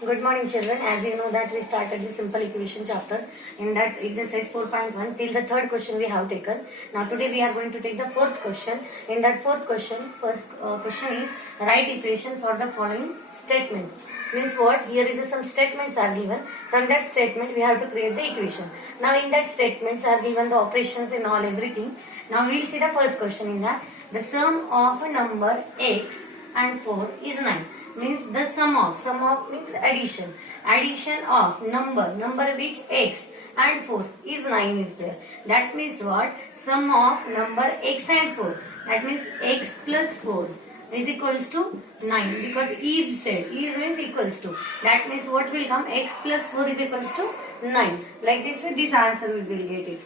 Good morning, children. As you know that we started the simple equation chapter. In that exercise 4.1 till the third question we have taken. Now today we are going to take the fourth question. In that fourth question, first question is write equation for the following statement. Means what? Here is some statements are given. From that statement we have to create the equation. Now in that statements are given the operations and all everything. Now we will see the first question in that. The sum of a number x and 4 is 9. Means the sum of means addition of number which x and 4 is 9 is there. That means what? Sum of number x and 4, that means x plus 4 is equals to 9, because is said, is means equals to, that means what will come? X plus 4 is equals to 9. Like this answer we will get it.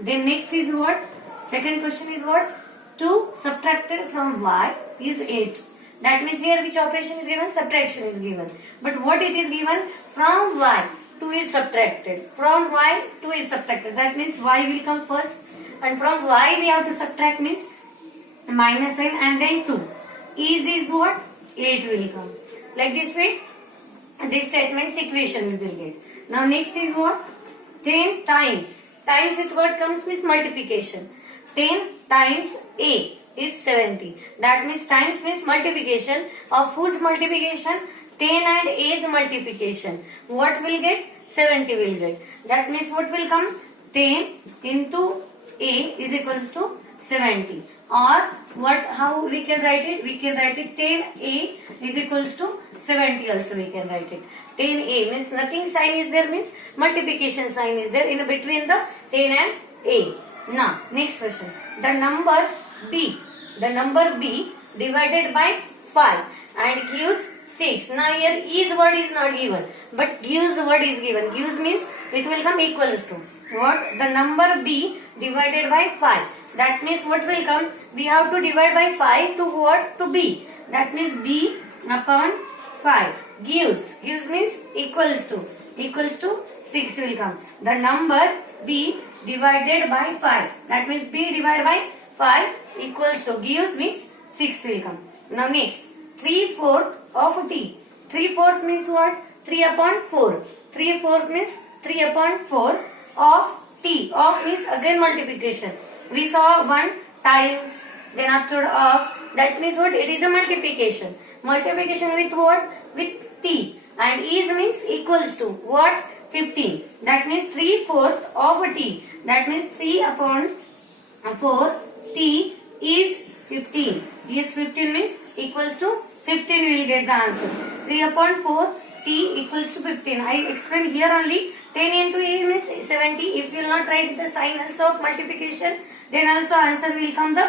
Then next is what? Second question is what? 2 subtracted from y is 8. That means here which operation is given? Subtraction is given. But what it is given? From y 2 is subtracted. From y 2 is subtracted. That means y will come first. And from y we have to subtract, means minus sign and then 2. Is what? 8 will come. Like this way, this statement's equation we will get. Now next is what? 10 times. Times with what comes? Means multiplication. 10 times a is 70. That means times means multiplication. Of whose multiplication? 10 and a's multiplication. What will get? 70 will get. That means what will come? 10 into a is equals to 70. Or what? How we can write it? We can write it 10a is equals to 70 also we can write it. 10a means nothing sign is there, means multiplication sign is there in between the 10 and a. Now next question. The number b divided by 5 and gives 6. Now here is word is not given, but gives word is given. Gives means it will come equals to what? The number b divided by 5. That means what will come? We have to divide by 5 to what? To b. That means b upon 5. Gives means equals to 6 will come. The number b divided by 5. That means b divided by 5 equals to, gives means 6 will come. Now next, 3/4 of t. 3/4 means what? 3 upon 4. 3/4 means 3 upon 4 of t. Of means again multiplication. We saw 1 times, then after of, that means what? It is a multiplication. Multiplication with what? With t. And is means equals to what? 15. That means 3/4 of t. That means 3 upon 4 t is 15. Is 15 means equals to 15 we will get the answer. 3 upon 4 t equals to 15. I explained here only 10 into a means 70. If you will not write the sign also of multiplication, then also answer will come the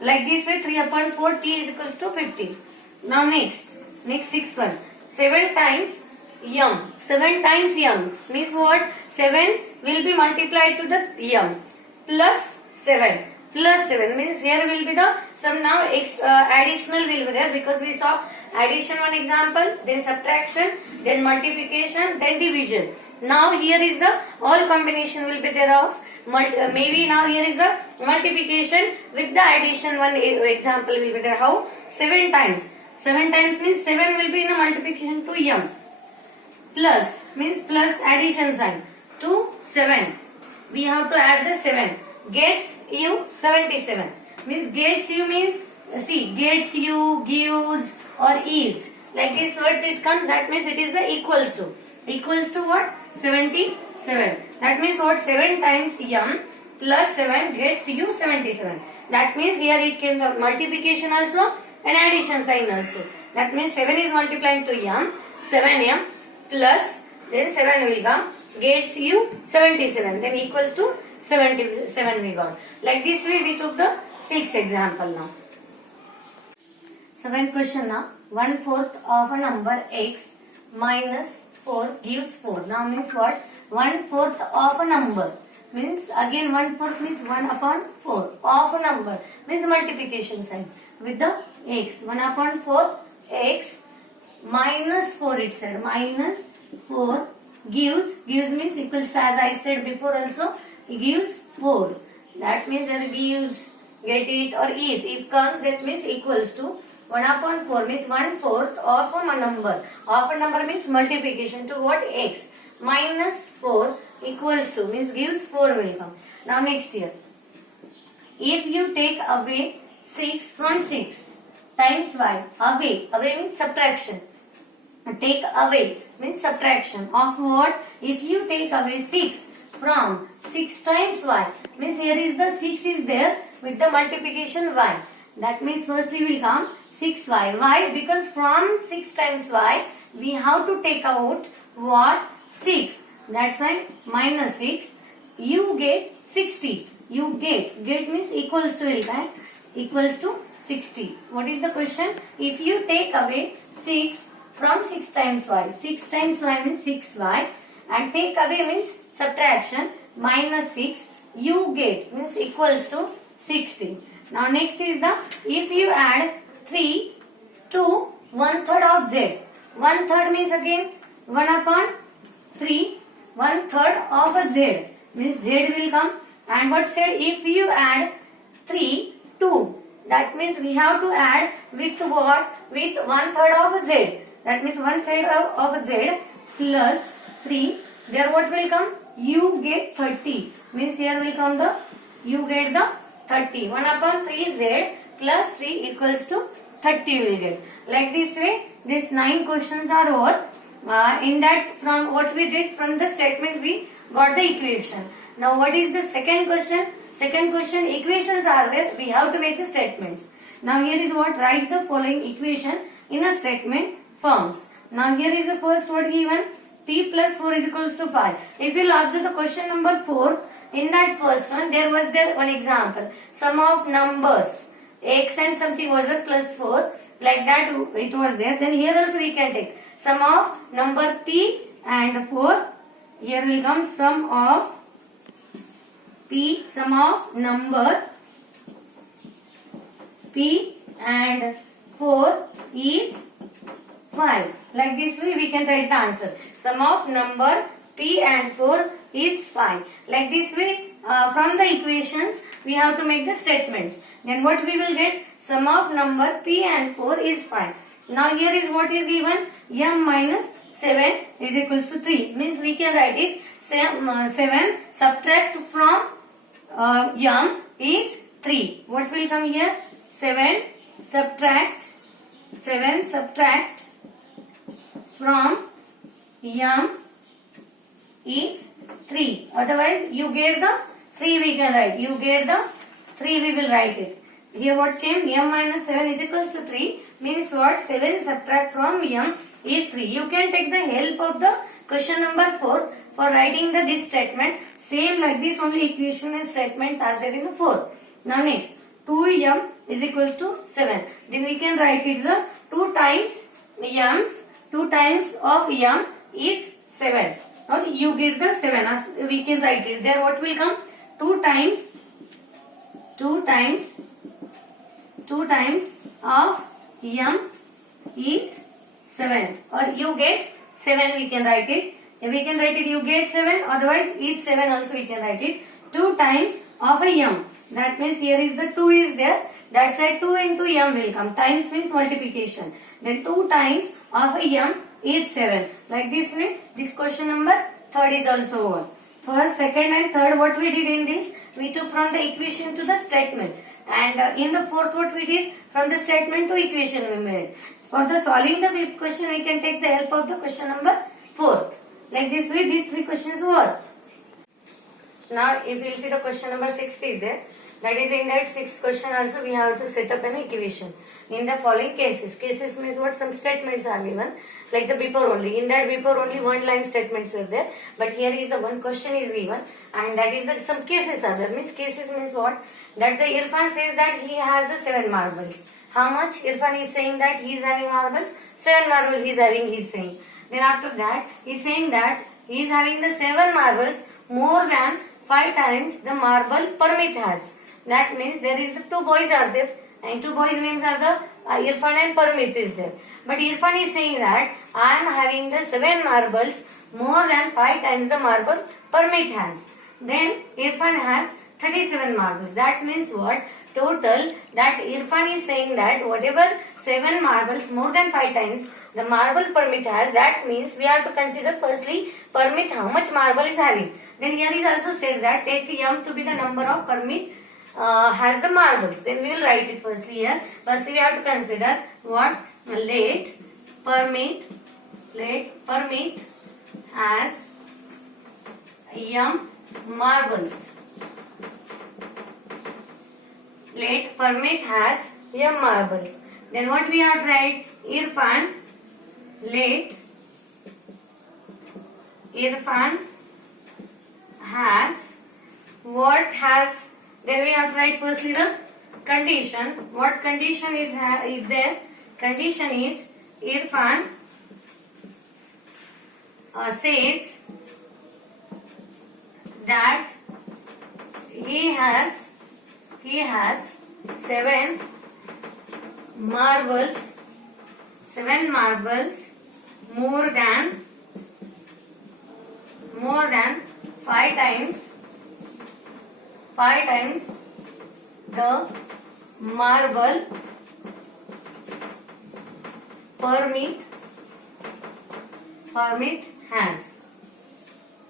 like this way. 3 upon 4 t is equals to 15. Now next sixth one. 7 times m. 7 times m means what? 7 will be multiplied to the m plus 7. Plus 7 means here will be the some. Now additional will be there, because we saw addition one example, then subtraction, then multiplication, then division. Now here is the all combination will be there of maybe now here is the multiplication with the addition one example will be there. How? 7 times. 7 times means 7 will be in a multiplication to m. Plus means plus addition sign to 7. We have to add the 7. Gets you 77. Means gets you means, see, gets you, gives or is. Like this words it comes, that means it is the equals to. Equals to what? 77. That means what? 7 times m plus 7 gets you 77. That means here it came the multiplication also and addition sign also. That means 7 is multiplying to m, 7m plus then 7 will come, gets you 77, then equals to 77 we got. Like this way we took the 6th example now. 7th question now. 1/4 of a number x minus 4 gives 4. Now means what? 1/4 of a number means again 1/4 means 1 upon 4 of a number means multiplication sign with the x. 1 upon 4 x minus 4 it said. Minus 4 gives means equals to, as I said before also, it gives 4. That means that gives, get it, or is. If comes, that means equals to 1 upon 4 means 1/4 of a number. Of a number means multiplication to what? X. Minus 4 equals to means gives 4 will come. Now next here. If you take away 6 from 6 times y. Away means subtraction. Take away means subtraction of what? If you take away 6 from 6 times y means here is the 6 is there with the multiplication y. That means firstly will come 6y. Why? Because from 6 times y we have to take out what? 6. That's why minus 6. You get 60. You get means equals to will come equals to 60. What is the question? If you take away 6 from 6 times y. 6 times y means 6y and take away means subtraction minus 6 you get means equals to 60. Now next is the if you add 3 to 1/3 of z. 1/3 means again 1 upon 3 1/3 of a z means z will come and what said if you add 3 2 that means we have to add with what? With 1/3 of a z. That means 1/3 of a z plus 3. There what will come? You get 30. Means here will come the you get the 30. 1 upon 3 z plus 3 equals to 30 will get. Like this way, these 9 questions are over. In that from what we did from the statement we got the equation. Now what is the second question? Second question equations are there. We have to make the statements. Now here is what? Write the following equation in a statement forms. Now here is the first word given. T plus 4 is equals to 5. If you will observe the question number 4, in that first one there was there one example. Sum of numbers x and something was there plus 4. Like that it was there. Then here also we can take sum of number p and 4. Here will come sum of p, sum of number p and 4 is 5. Like this way we can write the answer. Sum of number p and 4 is 5. Like this way from the equations we have to make the statements. Then what we will get? Sum of number p and 4 is 5. Now here is what is given. M minus 7 is equals to 3. Means we can write it 7 subtract from m is 3. What will come here? 7 subtract from m is 3. Otherwise you get the 3 we can write. You get the 3 we will write it. Here what came? M minus 7 is equals to 3 means what? 7 subtract from m is 3. You can take the help of the question number 4 for writing this statement. Same like this only equation and statements are there in the 4. Now next 2m is equals to 7. Then we can write it the 2 times m's. 2 times of m is 7. Now you get the 7 as we can write it. There what will come? 2 times of m is 7. Or you get 7 we can write it. We can write it you get 7. Otherwise each 7 also we can write it. 2 times of a m. That means here is the 2 is there. That's why 2 into m will come. Times means multiplication. Then 2 times of a m is 7. Like this way, this question number 3rd is also over. First, second and third what we did in this? We took from the equation to the statement. And in the fourth what we did? From the statement to equation we made. For the solving the question we can take the help of the question number 4th. Like this way these 3 questions were. Now if you see the question number 6 is there. That is in that 6th question also we have to set up an equation. In the following cases. Cases means what? Some statements are given. Like the before only. In that before only one line statements are there. But here is the one question is given. And that is that some cases are there. Means cases means what? That the Irfan says that he has the 7 marbles. How much? Irfan is saying that he is having marbles. 7 marbles he is having, he is saying. Then after that he is saying that he is having the 7 marbles more than 5 times the marble Parmit has. That means there is the 2 boys are there. And 2 boys names are the Irfan and Parmit is there. But Irfan is saying that I am having the 7 marbles more than 5 times the marble Parmit has. Then Irfan has 37 marbles. That means what? total, that Irfan is saying that whatever 7 marbles more than 5 times the marble Parmit has, that means we have to consider firstly Parmit how much marble is having. Then here is also said that take M to be the number of Parmit has the marbles. Then we will write it firstly here. Firstly we have to consider what? Let Parmit has M marbles. Let Parmit has M marbles. Then what we have to write? Irfan. Let Irfan has what has. Then we have to write firstly the condition. What condition is there? Condition is Irfan says that he has 7 marbles more than 5 times the marble Parmit has.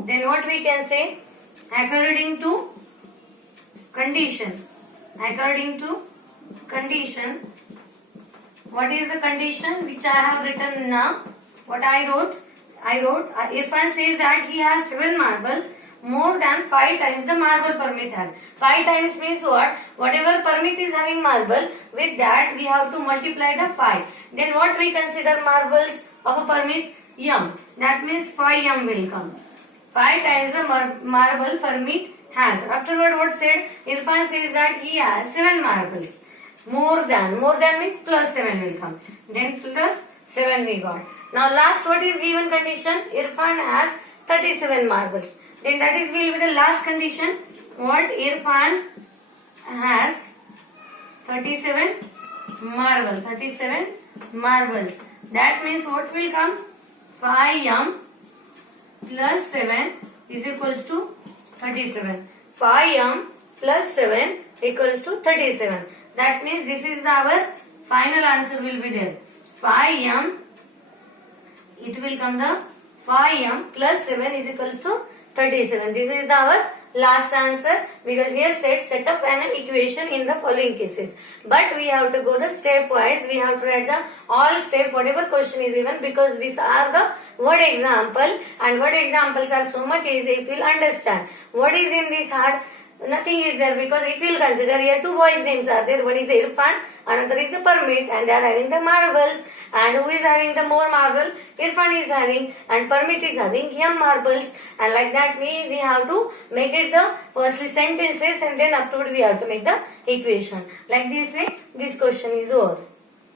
Then what we can say? According to condition. What is the condition which I have written now? What I wrote Irfan says that he has 7 marbles more than 5 times the marble Parmit has. 5 times means what? Whatever Parmit is having marble, with that we have to multiply the 5. Then what we consider marbles of a Parmit? M. That means 5M will come. 5 times the marble Parmit has. Afterward what said? Irfan says that he has 7 marbles. More than means plus 7 will come. Then plus 7 we got. Now last what is given condition? Irfan has 37 marbles. Then that is will be the last condition. What? Irfan has 37 marbles. That means what will come? 5M plus 7 is equals to 37. 5M plus 7 equals to 37. That means this is our final answer will be there. 5M, it will come the 5M plus 7 is equals to 37. This is our last answer, because here set up an equation in the following cases. But we have to go the stepwise. We have to write the all step whatever question is given, because these are the word example, and word examples are so much easy if you understand. What is in this hard? Nothing is there, because if you will consider here 2 boys names are there. One is the Irfan, another is the Parmit, and they are having the marbles. And who is having the more marble? Irfan is having, and Parmit is having M marbles. And like that we have to make it the firstly sentences, and then afterward we have to make the equation. Like this way this question is over.